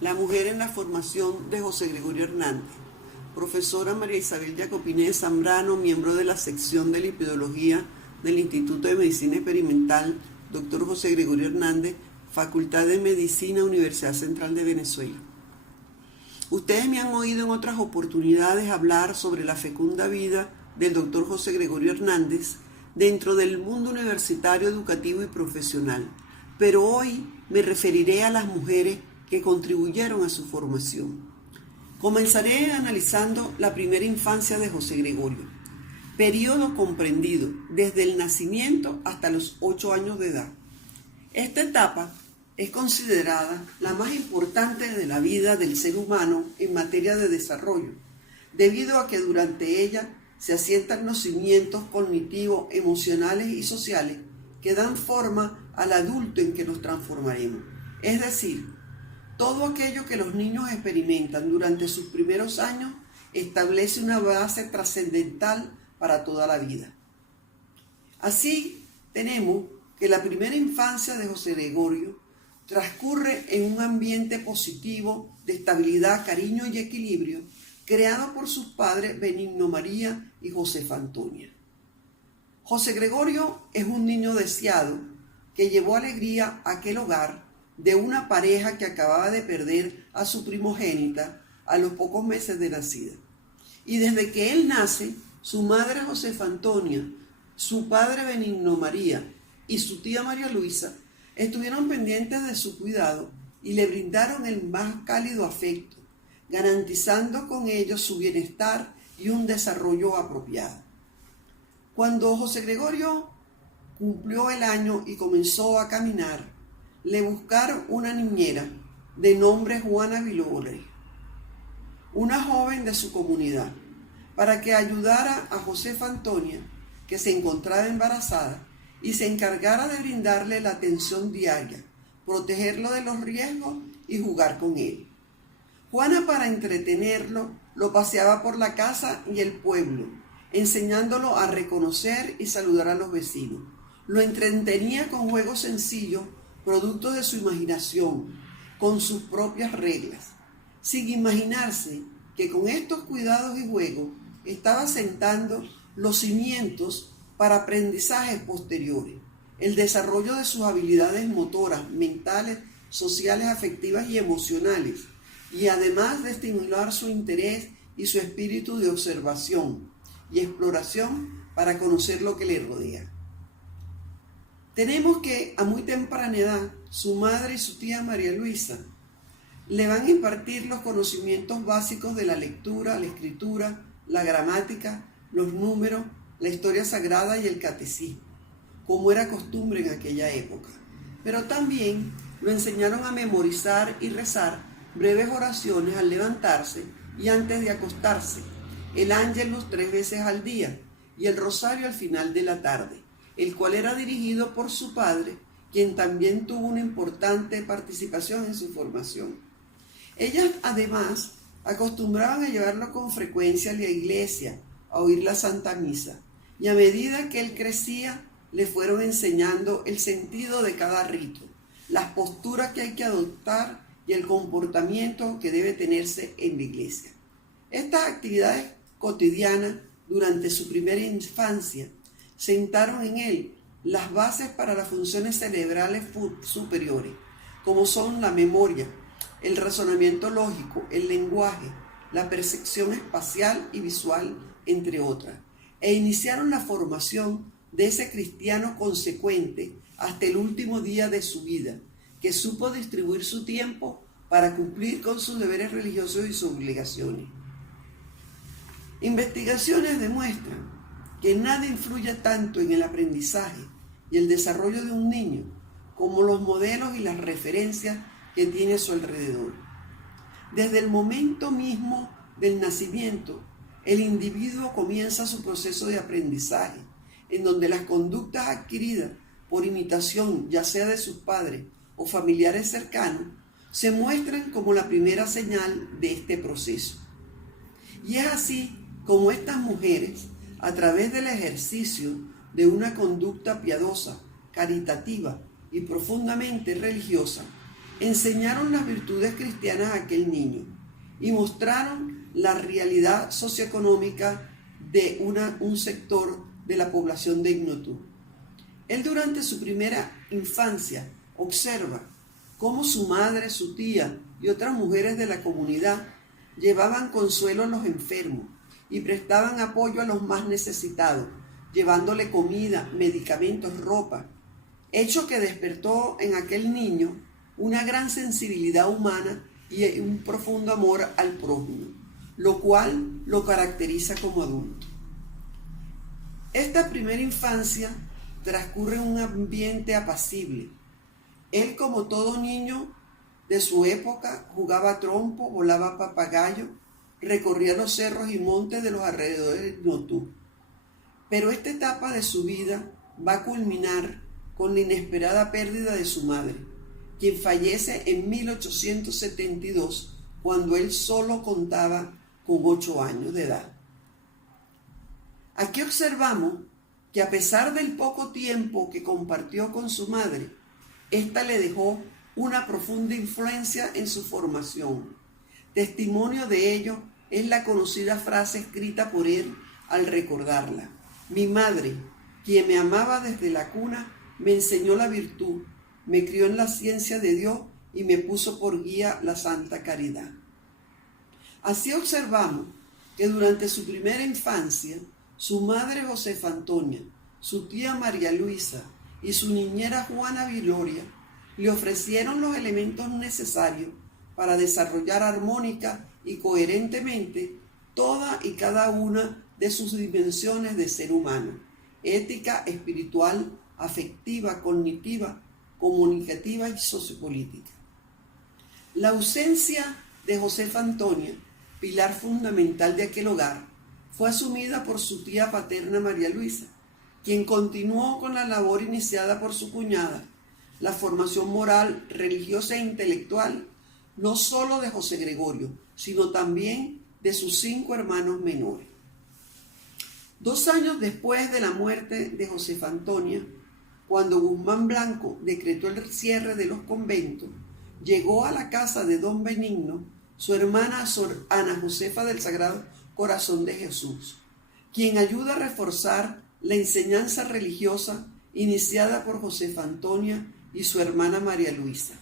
La mujer en la formación de José Gregorio Hernández. Profesora María Isabel Jacopiné Zambrano, miembro de la sección de lipidología del Instituto de Medicina Experimental, Dr. José Gregorio Hernández, Facultad de Medicina, Universidad Central de Venezuela. Ustedes me han oído en otras oportunidades hablar sobre la fecunda vida del Dr. José Gregorio Hernández dentro del mundo universitario, educativo y profesional, pero hoy me referiré a las mujeres que contribuyeron a su formación. Comenzaré analizando la primera infancia de José Gregorio, periodo comprendido desde el nacimiento hasta los 8 años de edad. Esta etapa es considerada la más importante de la vida del ser humano en materia de desarrollo, debido a que durante ella se asientan los cimientos cognitivos, emocionales y sociales que dan forma al adulto en que nos transformaremos. Es decir, todo aquello que los niños experimentan durante sus primeros años establece una base trascendental para toda la vida. Así, tenemos que la primera infancia de José Gregorio transcurre en un ambiente positivo de estabilidad, cariño y equilibrio, creado por sus padres Benigno María y Josefa Antonia. José Gregorio es un niño deseado que llevó alegría a aquel hogar de una pareja que acababa de perder a su primogénita a los pocos meses de nacida. Y desde que él nace, su madre Josefa Antonia, su padre Benigno María y su tía María Luisa estuvieron pendientes de su cuidado y le brindaron el más cálido afecto, garantizando con ellos su bienestar y un desarrollo apropiado. Cuando José Gregorio cumplió el año y comenzó a caminar, le buscaron una niñera de nombre Juana Vilore, una joven de su comunidad, para que ayudara a Josefa Antonia, que se encontraba embarazada, y se encargara de brindarle la atención diaria, protegerlo de los riesgos y jugar con él. Juana, para entretenerlo, lo paseaba por la casa y el pueblo, enseñándolo a reconocer y saludar a los vecinos. Lo entretenía con juegos sencillos, productos de su imaginación, con sus propias reglas, sin imaginarse que con estos cuidados y juegos estaba sentando los cimientos para aprendizajes posteriores, el desarrollo de sus habilidades motoras, mentales, sociales, afectivas y emocionales, y además de estimular su interés y su espíritu de observación y exploración para conocer lo que le rodea. Tenemos que a muy temprana edad, su madre y su tía María Luisa le van a impartir los conocimientos básicos de la lectura, la escritura, la gramática, los números, la historia sagrada y el catecismo, como era costumbre en aquella época. Pero también lo enseñaron a memorizar y rezar breves oraciones al levantarse y antes de acostarse, el Ángelus 3 veces al día y el Rosario al final de la tarde, el cual era dirigido por su padre, quien también tuvo una importante participación en su formación. Ellas, además, acostumbraban a llevarlo con frecuencia a la iglesia, a oír la Santa Misa, y a medida que él crecía, le fueron enseñando el sentido de cada rito, las posturas que hay que adoptar y el comportamiento que debe tenerse en la iglesia. Estas actividades cotidianas durante su primera infancia sentaron en él las bases para las funciones cerebrales superiores, como son la memoria, el razonamiento lógico, el lenguaje, la percepción espacial y visual, entre otras, e iniciaron la formación de ese cristiano consecuente hasta el último día de su vida, que supo distribuir su tiempo para cumplir con sus deberes religiosos y sus obligaciones. Investigaciones demuestran que nada influye tanto en el aprendizaje y el desarrollo de un niño como los modelos y las referencias que tiene a su alrededor. Desde el momento mismo del nacimiento, el individuo comienza su proceso de aprendizaje, en donde las conductas adquiridas por imitación, ya sea de sus padres o familiares cercanos, se muestran como la primera señal de este proceso. Y es así como estas mujeres, a través del ejercicio de una conducta piadosa, caritativa y profundamente religiosa, enseñaron las virtudes cristianas a aquel niño y mostraron la realidad socioeconómica de un sector de la población de Ignotú. Él durante su primera infancia observa cómo su madre, su tía y otras mujeres de la comunidad llevaban consuelo a los enfermos y prestaban apoyo a los más necesitados, llevándole comida, medicamentos, ropa, hecho que despertó en aquel niño una gran sensibilidad humana y un profundo amor al prójimo, lo cual lo caracteriza como adulto. Esta primera infancia transcurre en un ambiente apacible. Él, como todo niño de su época, jugaba trompo, volaba papagayo, recorría los cerros y montes de los alrededores de Ignotú. Pero esta etapa de su vida va a culminar con la inesperada pérdida de su madre, quien fallece en 1872, cuando él solo contaba con 8 años de edad. Aquí observamos que a pesar del poco tiempo que compartió con su madre, ésta le dejó una profunda influencia en su formación. Testimonio de ello es la conocida frase escrita por él al recordarla: mi madre, quien me amaba desde la cuna, me enseñó la virtud, me crió en la ciencia de Dios y me puso por guía la santa caridad. Así observamos que durante su primera infancia, su madre Josefa Antonia, su tía María Luisa y su niñera Juana Viloria le ofrecieron los elementos necesarios para desarrollar armónica y coherentemente toda y cada una de sus dimensiones de ser humano: ética, espiritual, afectiva, cognitiva, comunicativa y sociopolítica. La ausencia de Josefa Antonia, pilar fundamental de aquel hogar, fue asumida por su tía paterna María Luisa, quien continuó con la labor iniciada por su cuñada, la formación moral, religiosa e intelectual, no solo de José Gregorio, sino también de sus 5 hermanos menores. 2 años después de la muerte de Josefa Antonia, cuando Guzmán Blanco decretó el cierre de los conventos, llegó a la casa de don Benigno su hermana Sor Ana Josefa del Sagrado Corazón de Jesús, quien ayuda a reforzar la enseñanza religiosa iniciada por Josefa Antonia y su hermana María Luisa.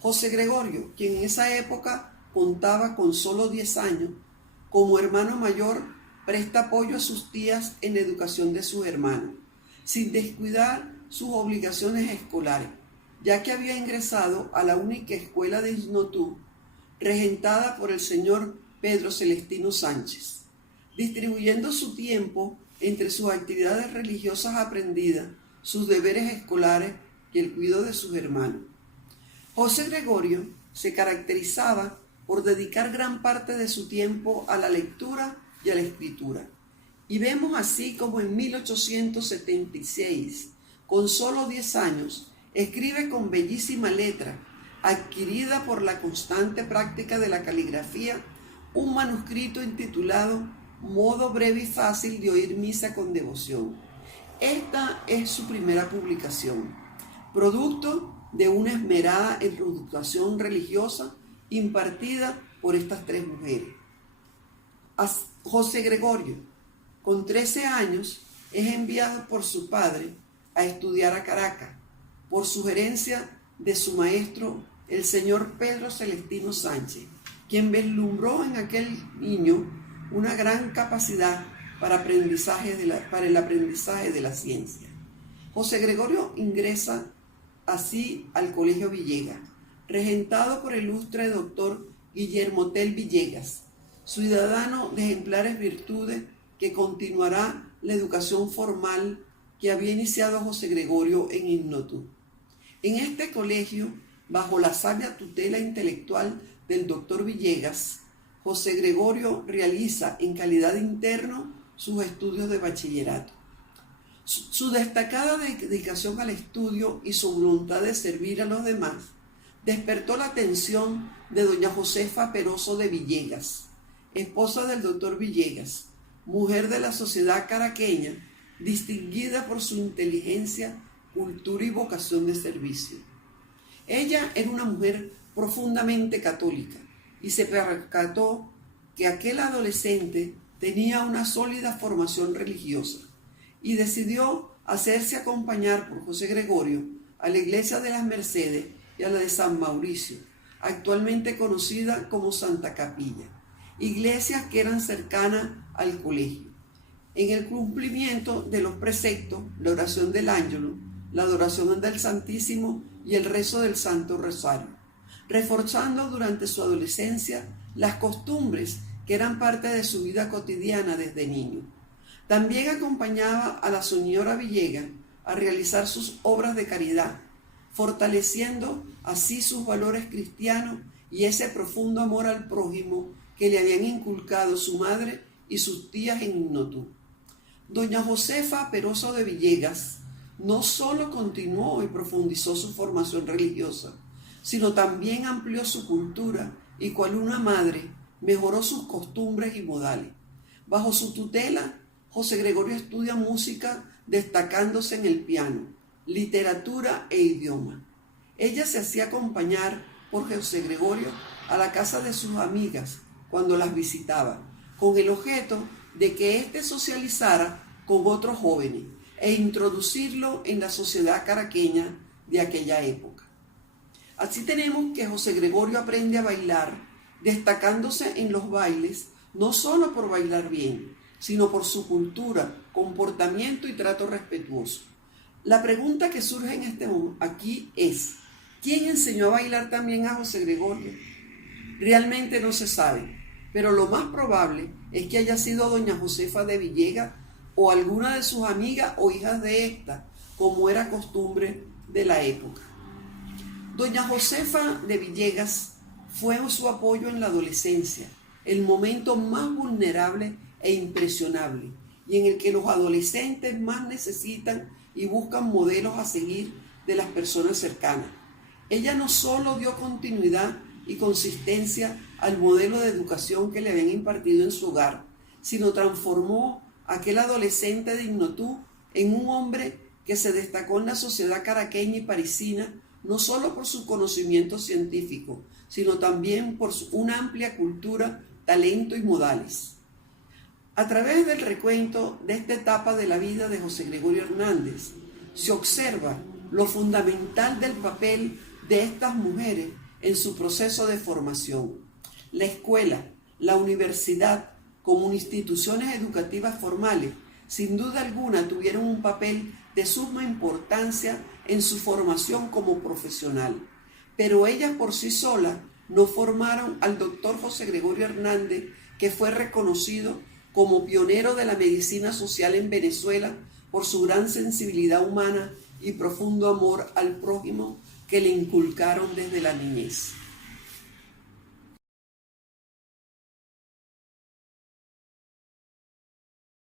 José Gregorio, quien en esa época contaba con solo 10 años, como hermano mayor, presta apoyo a sus tías en la educación de sus hermanos, sin descuidar sus obligaciones escolares, ya que había ingresado a la única escuela de Ignotú, regentada por el señor Pedro Celestino Sánchez, distribuyendo su tiempo entre sus actividades religiosas aprendidas, sus deberes escolares y el cuidado de sus hermanos. José Gregorio se caracterizaba por dedicar gran parte de su tiempo a la lectura y a la escritura. Y vemos así como en 1876, con solo 10 años, escribe con bellísima letra, adquirida por la constante práctica de la caligrafía, un manuscrito intitulado Modo breve y fácil de oír misa con devoción. Esta es su primera publicación, producto de una esmerada educación religiosa impartida por estas 3 mujeres. José Gregorio, con 13 años, es enviado por su padre a estudiar a Caracas, por sugerencia de su maestro, el señor Pedro Celestino Sánchez, quien vislumbró en aquel niño una gran capacidad para el aprendizaje de la ciencia. José Gregorio ingresa así al Colegio Villegas, regentado por el ilustre doctor Guillermo Tell Villegas, ciudadano de ejemplares virtudes que continuará la educación formal que había iniciado José Gregorio en Ignotú. En este colegio, bajo la sabia tutela intelectual del doctor Villegas, José Gregorio realiza en calidad de interno sus estudios de bachillerato. Su destacada dedicación al estudio y su voluntad de servir a los demás despertó la atención de doña Josefa Peroso de Villegas, esposa del doctor Villegas, mujer de la sociedad caraqueña, distinguida por su inteligencia, cultura y vocación de servicio. Ella era una mujer profundamente católica y se percató que aquel adolescente tenía una sólida formación religiosa y decidió hacerse acompañar por José Gregorio a la iglesia de las Mercedes y a la de San Mauricio, actualmente conocida como Santa Capilla, iglesias que eran cercanas al colegio. En el cumplimiento de los preceptos, la oración del Ángelus, la adoración del Santísimo y el rezo del Santo Rosario, reforzando durante su adolescencia las costumbres que eran parte de su vida cotidiana desde niño. También acompañaba a la señora Villegas a realizar sus obras de caridad, fortaleciendo así sus valores cristianos y ese profundo amor al prójimo que le habían inculcado su madre y sus tías en Ignotú. Doña Josefa Peroso de Villegas no solo continuó y profundizó su formación religiosa, sino también amplió su cultura y, cual una madre, mejoró sus costumbres y modales. Bajo su tutela, José Gregorio estudia música, destacándose en el piano, literatura e idioma. Ella se hacía acompañar por José Gregorio a la casa de sus amigas cuando las visitaba, con el objeto de que éste socializara con otros jóvenes e introducirlo en la sociedad caraqueña de aquella época. Así tenemos que José Gregorio aprende a bailar, destacándose en los bailes, no solo por bailar bien, sino por su cultura, comportamiento y trato respetuoso. La pregunta que surge en aquí es, ¿quién enseñó a bailar también a José Gregorio? Realmente no se sabe, pero lo más probable es que haya sido doña Josefa de Villegas o alguna de sus amigas o hijas de esta, como era costumbre de la época. Doña Josefa de Villegas fue su apoyo en la adolescencia, el momento más vulnerable e impresionable, y en el que los adolescentes más necesitan y buscan modelos a seguir de las personas cercanas. Ella no solo dio continuidad y consistencia al modelo de educación que le habían impartido en su hogar, sino transformó a aquel adolescente de Ignotú en un hombre que se destacó en la sociedad caraqueña y parisina, no solo por su conocimiento científico, sino también por una amplia cultura, talento y modales. A través del recuento de esta etapa de la vida de José Gregorio Hernández, se observa lo fundamental del papel de estas mujeres en su proceso de formación. La escuela, la universidad, como instituciones educativas formales, sin duda alguna tuvieron un papel de suma importancia en su formación como profesional, pero ellas por sí solas no formaron al doctor José Gregorio Hernández, que fue reconocido como pionero de la medicina social en Venezuela por su gran sensibilidad humana y profundo amor al prójimo que le inculcaron desde la niñez.